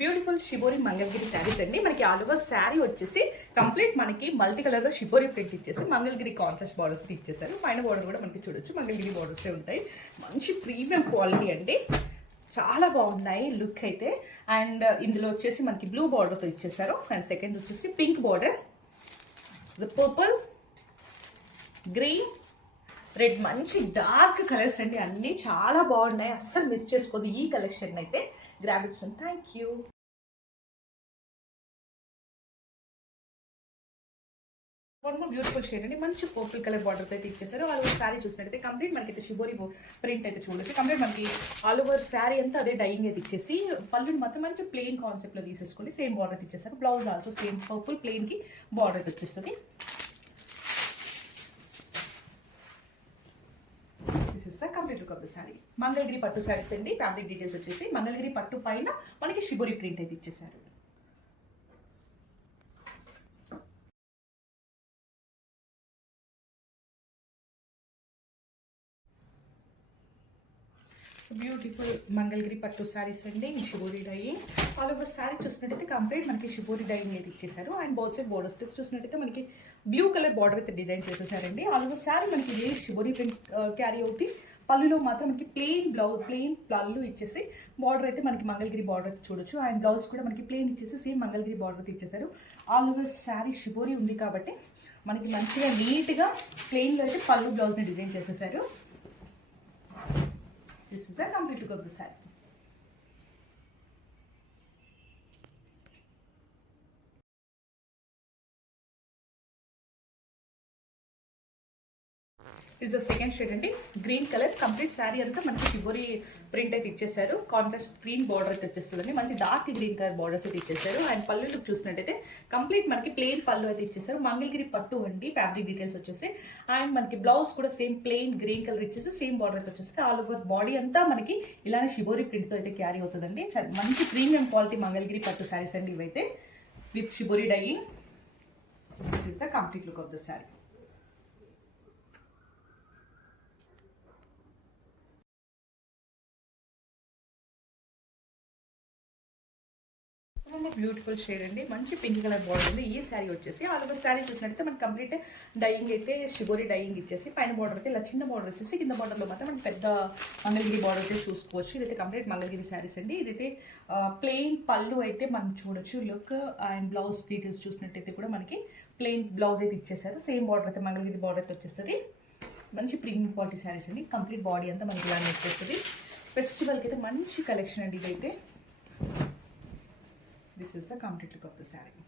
Beautiful shibori Mangalagiri saris అండి. మనకి all over sari వచ్చేసి కంప్లీట్ మనకి మల్టీ కలర్ లో షిబోరి ప్రింట్ ఇచ్చేసి మంగళగిరి కాంట్రాస్ట్ బార్డర్స్ ఇచ్చేసారు. పైన బార్డర్ కూడా మనకి చూడొచ్చు మంగళగిరి బార్డర్స్ ఉంటాయి. మంచి ప్రీమియం క్వాలిటీ అండి, చాలా బాగున్నాయి లుక్ అయితే. అండ్ ఇందులో వచ్చేసి మనకి బ్లూ బార్డర్తో ఇచ్చేసారు. అండ్ సెకండ్ వచ్చేసి pink border, purple, green, red, మంచి డార్క్ కలర్స్ అండి. అన్నీ చాలా బాగున్నాయి, అస్సలు మిస్ చేసుకోదు ఈ కలెక్షన్ అయితే. Grab it some. Thank you. One more beautiful shade అండి, మంచి పర్పుల్ కలర్ బార్డర్ అయితే ఇచ్చేసారు. ఆల్ ఓవర్ శారీ చూసినట్టయితే కంప్లీట్ మనకి అయితే షిబోరి ప్రింట్ అయితే చూడొచ్చు. కంప్లీట్ మనకి ఆల్ ఓవర్ శారీ అంతా అదే డైయింగ్ అయితే ఇచ్చేసి పళ్ళుని మాత్రం మంచి ప్లెయిన్ కాన్సెప్ట్ లో తీసేసుకోండి. సేమ్ బార్డర్ అయితే ఇచ్చేసారు. Blouse also same purple plain కి బార్డర్ అయితే వచ్చేస్తుంది. This is the complete look of the sari. Mangalagiri పట్టు శారీస్ అండి. ఫ్యాబ్రిక్ డీటెయిల్స్ వచ్చేసి మంగళగిరి పట్టు పైన మనకి షిబోరి ప్రింట్ అయితే ఇచ్చేసారు. బ్యూటిఫుల్ మంగళగిరి పట్టు శారీస్ అండి, shibori dyeing. All over sari చూసినట్టయితే కంప్లీట్ మనకి షిబోరి డైయింగ్ అయితే ఇచ్చేసారు. అండ్ బోత్ సైడ్ బోర్డర్స్ చూసినట్టయితే మనకి బ్లూ కలర్ బార్డర్ అయితే డిజైన్ చేసేసారండి. ఆల్ ఓవర్ శారీ మనకి ఇదే షిబోరి ప్రింట్ క్యారీ అవుతుంది. పళ్ళులో మాత్రం మనకి ప్లెయిన్ పళ్ళు ఇచ్చేసి బార్డర్ అయితే మనకి మంగళగిరి బార్డర్ అయితే చూడొచ్చు. అండ్ బ్లౌజ్ కూడా మనకి ప్లెయిన్ ఇచ్చేసి సేమ్ మంగళగిరి బార్డర్ అయితే ఇచ్చేసారు. ఆల్ ఓవర్ శారీ షిబోరి ఉంది కాబట్టి మనకి మంచిగా నీట్గా ప్లెయిన్లో అయితే పళ్ళు బ్లౌజ్ని డిజైన్ చేసేసారు. This is a complete look of the saree. Is the second shade అండి, గ్రీన్ కలర్. కంప్లీట్ శారీ అంతా మనకి షిబోరి ప్రింట్ అయితే ఇచ్చేసారు. కాంట్రాస్ట్ గ్రీన్ బార్డర్ అయితే వచ్చేస్తుందండి. మంచి డార్క్ గ్రీన్ కలర్ బార్డర్స్ అయితే ఇచ్చేసారు. అండ్ పళ్ళు లుక్ చూసినట్టయితే కంప్లీట్ మనకి ప్లెయిన్ పళ్ళు అయితే ఇచ్చేసారు. మంగళగిరి పట్టు అండి, ఫ్యాబ్రిక్ డీటెయిల్స్ వచ్చేసి. అండ్ మనకి బ్లౌజ్ కూడా సేమ్ ప్లెయిన్ గ్రీన్ కలర్ ఇచ్చేసి సేమ్ బార్డర్ అయితే వచ్చేస్తే ఆల్ ఓవర్ బాడీ అంతా మనకి ఇలానే షిబోరి ప్రింట్తో అయితే క్యారీ అవుతుందండి. మంచి ప్రీమియం క్వాలిటీ మంగళగిరి పట్టు శారీస్ అండి ఇవైతే, with shibori dyeing. This is the complete look of the sari. Beautiful shade అండి, మంచి పింక్ కలర్ బార్డర్ ఉంది ఈ శారీ వచ్చేసి. ఆల్ ఓవర్ శారీ చూసినట్టయితే మనకి కంప్లీట్ డైయింగ్ అయితే షిబోరి డైయింగ్ ఇచ్చేసి పైన బార్డర్ అయితే ఇలా చిన్న బార్డర్ వచ్చేసి కింద బార్డర్లో మాత్రం మనకి పెద్ద మంగళగిరి బార్డర్ అయితే చూసుకోవచ్చు. ఇదైతే కంప్లీట్ మంగళగిరి శారీస్ అండి. ఇదైతే ప్లెయిన్ పళ్ళు అయితే మనం చూడొచ్చు లుక్. అండ్ బ్లౌజ్ డీటెయిల్స్ చూసినట్టయితే కూడా మనకి ప్లెయిన్ బ్లౌజ్ అయితే ఇచ్చేసారు. సేమ్ బార్డర్ అయితే మంగళగిరి బార్డర్ అయితే వచ్చేస్తుంది. మంచి ప్రీమియం క్వాలిటీ శారీస్ అండి. కంప్లీట్ బాడీ అంతా మనకి ఇలానే వచ్చేస్తుంది. ఫెస్టివల్కి అయితే మంచి కలెక్షన్ అండి ఇదైతే. This is the complete look of the saree.